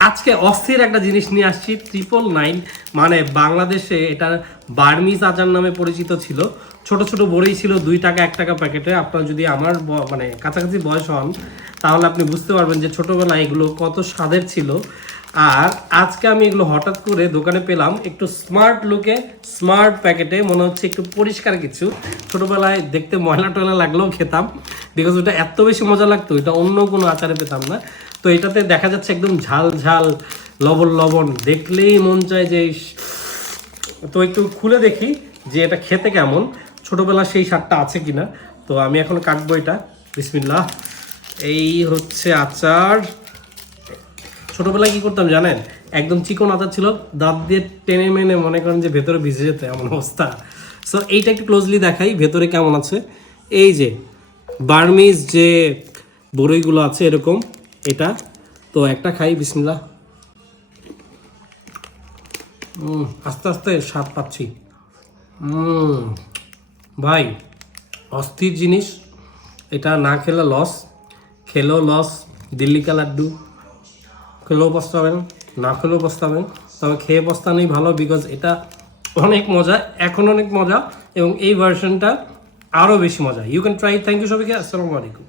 আজকে অস্থির একটা জিনিস নিয়ে আসছি 999, মানে বাংলাদেশে এটা বার্মিজ আচার নামে পরিচিত ছিল। ছোট ছোট বড়ই ছিল 2 টাকা 1 টাকা প্যাকেটে। আপনার যদি আমার মানে কাছাকাছি বয়স হন তাহলে আপনি বুঝতে পারবেন যে ছোটবেলায় এগুলো কত স্বাদের ছিল। আর আজকে আমি এগুলো হঠাৎ করে দোকানে পেলাম একটু স্মার্ট লুকে, স্মার্ট প্যাকেটে, মনে হচ্ছে একটু পরিষ্কার কিছু। ছোটবেলায় দেখতে ময়লা টয়লা লাগলেও খেতাম, বিকজ ওটা এত বেশি মজা লাগতো, এটা অন্য কোনো আচারে পেতাম না। তো এটাতে দেখা যাচ্ছে একদম ঝাল ঝাল, লবণ লবণ, দেখলেই মন চায় যে তো একটু খুলে দেখি যে এটা খেতে কেমন, ছোটবেলা সেই স্বাদটা আছে কিনা। তো আমি এখন কাটবো এটা। বিসমিল্লাহ। এই হচ্ছে আচার। ছোটবেলায় কি করতাম জানেন, একদম চিকন আচার ছিল, দাঁত দিয়ে টেনে মেনে মনে করেন যে ভেতরে ভিজে যেত, এমন অবস্থা। সো এইটা একটু ক্লোজলি দেখাই ভেতরে কেমন আছে। এই যে বার্মিজ যে বড়ইগুলো আছে এরকম, এটা তো একটা খাই। বিসমিল্লাহ। আস্তে আস্তে স্বাদ পাচ্ছি। ভাই, অস্থির জিনিস। এটা না খেলে লস, খেলেও লস। দিল্লি কা লাড্ডু খেলেও পস্তাবেন, না খেলেও পস্তাবেন, তবে খেয়ে পস্তানোই ভালো, বিকজ এটা অনেক মজা, এখন অনেক মজা, এবং এই ভার্সনটা আরও বেশি মজা। You can try. Thank you সবাইকে। আসসালামু আলাইকুম।